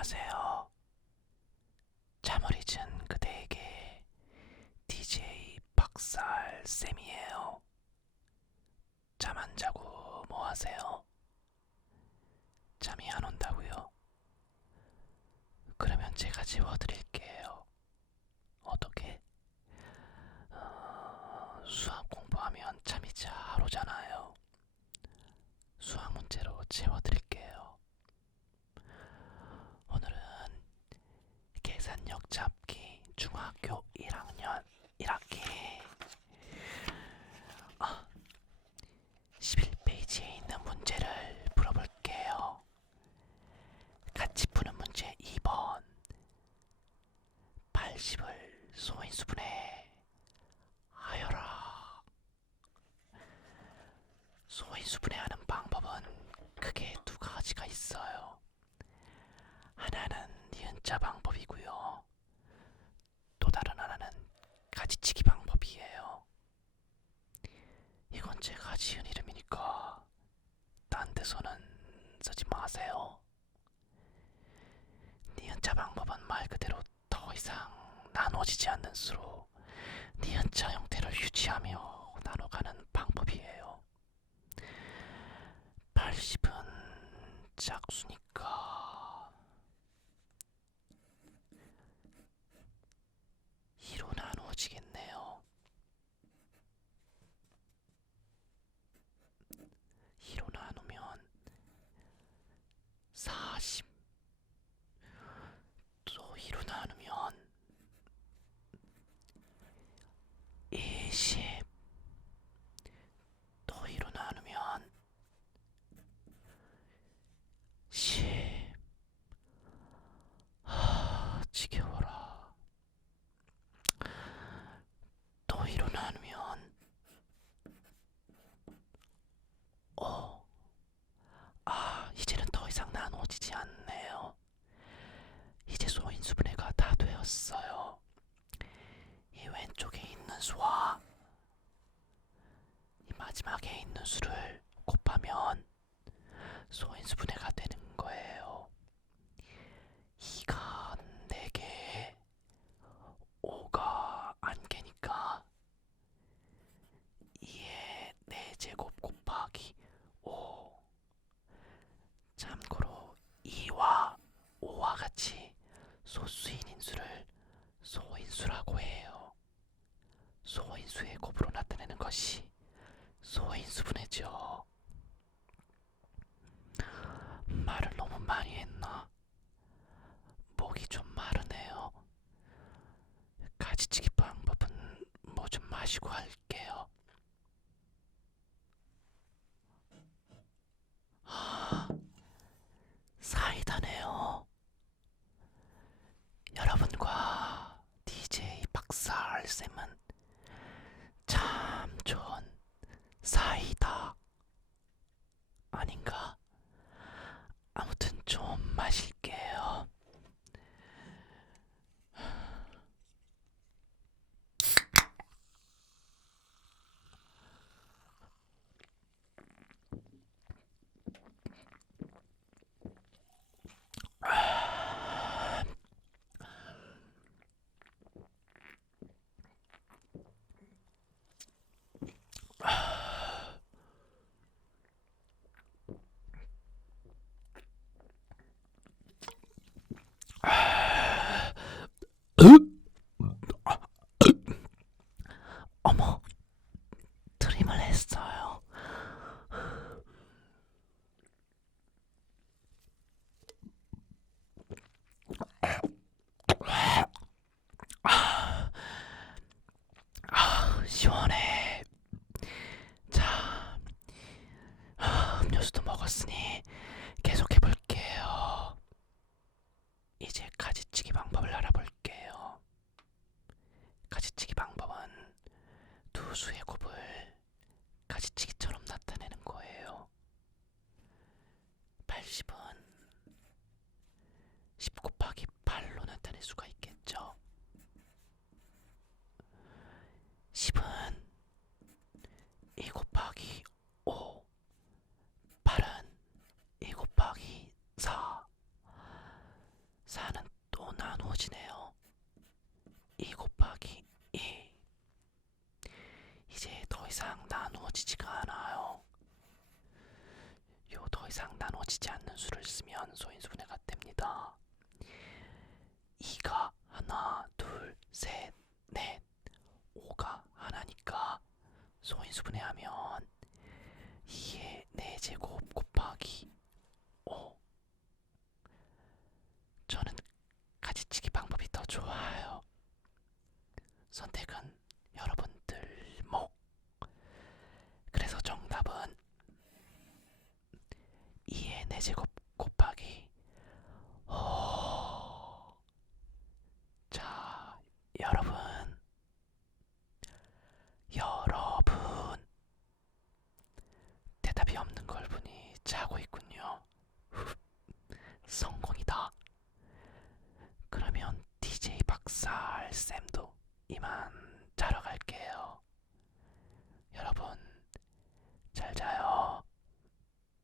안녕하세요. 잠을 잊은 그대에게 DJ 박살 쌤이에요. 잠 안 자고 뭐 하세요? 잠이 안 온다고요? 그러면 제가 지워드릴게요. 어떻게? 어, 수학 공부하면 잠이 잘 오잖아요. 수학 문제로 채워드릴게요. 오늘은 계산력 잡기 중학교 1학년 1학기 아, 11페이지에 있는 문제를 풀어볼게요. 같이 푸는 문제 2번 80을 소인수분해 하여라 소인수분해하는 방법은 크게 두 가지가 있어요. 하나는 니은자 방법이고요. 또 다른 하나는 가지치기 방법이에요. 이건 제가 지은 이름이니까 딴 데서는 쓰지 마세요. 니은자 방법은 말 그대로 더 이상 나눠지지 않는 수로 니은자 형태를 유지하며 나눠가는 방법이에요. 80은 짝수니까 2로 나누어지겠네요. 2로 나누면 40. 또 2로 나누면 20. 또 2로 나누면 10. 하, 지겨워라. 또 2로 나누면 5. 아, 이제는 더 이상 나눠지지 않네요. 이제 소인수분해가 다 되었어요. 이 왼쪽에 있는 수와 이 마지막에 있는 수를 곱하면 소인수분해가 되는 거예요. 2가 4개, 5가 안 개니까 2의 4제곱 곱하기 5 참고로 2와 5와 같이 소수인 인수를 소인수라고 해요. 소인수의 곱으로 나타내는 것이 소인수분해죠. 말을 너무 많이 했나? 목이 좀 마르네요. 가지치기 방법은 뭐 좀 마시고 할게요. 아, 사이다네요. 여러분과 DJ 박살 쌤은 참 좋은 사이다 아닌가? 아무튼 좀마 계속해 볼게요. 이제 가지치기 방법을 알아볼게요. 가지치기 방법은 두 수의 곱은 지내요. 2 곱하기 2. 이제 더 이상 나누어지지가 않아요. 요 더 이상 나누어지지 않는 수를 쓰면 소인수분해가 됩니다. 2가 하나, 둘, 셋, 넷, 5가 하나니까 소인수분해하면 4제곱 곱하기 5. 자, 여러분. 여러분. 대답이 없는 걸 보니 자고 있군요. 성공이다. 그러면 DJ 박살 쌤도 이만